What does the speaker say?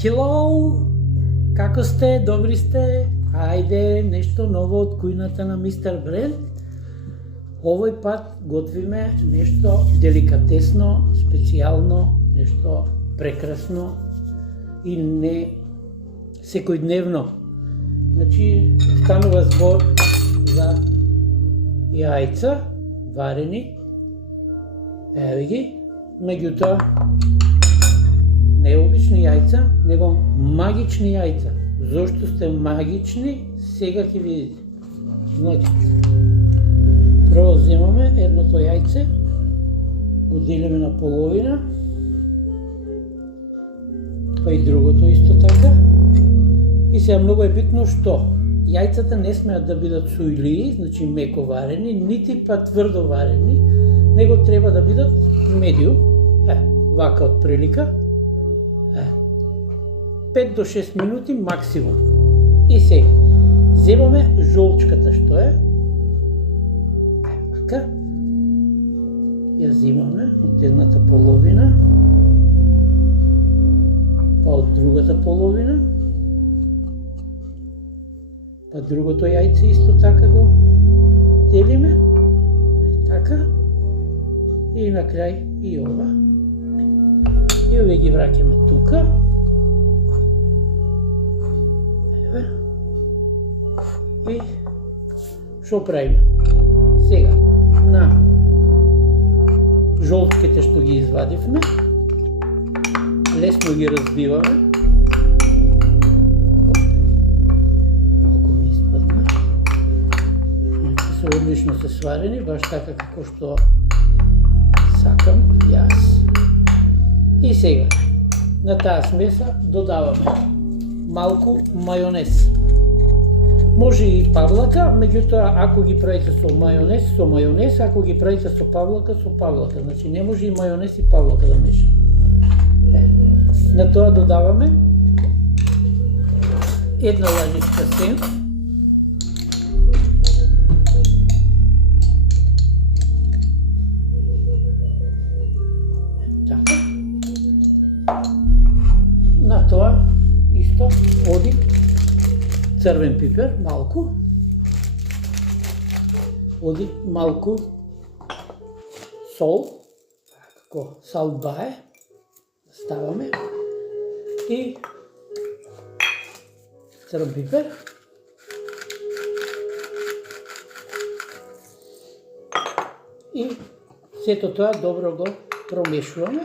Hello! Како сте? Добри сте? Ајде, нешто ново од кујната на Мистер Бренд. Овој пат готвиме нешто деликатесно, специјално, нешто прекрасно и не секојдневно. Значи, станува збор за јајца, варени, еви ги, меѓутоа, не обични јајца, него магични јајца. Зошто сте магични, сега ќе видите. Значи, прво земаме едното јајце, го делиме на половина, па и другото исто така. И сега многу е битно што јајцата не смеат да бидат суилии, значи меко варени, нити па тврдо варени, него треба да бидат медиум, вака од прилика, 5 до 6 минути максимум. И сега, земаме жолчката што е, вака, ја земаме од едната половина, па од другата половина, па другото јајце исто така го делиме, така, и на крај и ова. И овие ги враќаме тука. Еве. И што правиме? Сега, на жолчките што ги извадивме, лесно ги разбиваме. Малку ми испадна. Значи се одлично се сварени, баш така како што сакам јас. И сега, на таа смеса додаваме малку мајонез. Може и павлака, меѓутоа ако ги правите со мајонез, ако ги правите со павлака. Значи не може и мајонез и павлака да мешате. На тоа додаваме една лажичка сен. Така. На тоа исто оди црвен пипер, малку. Оди малку сол, како салбае, ставаме и црвен пипер. И сето тоа добро го промешуваме.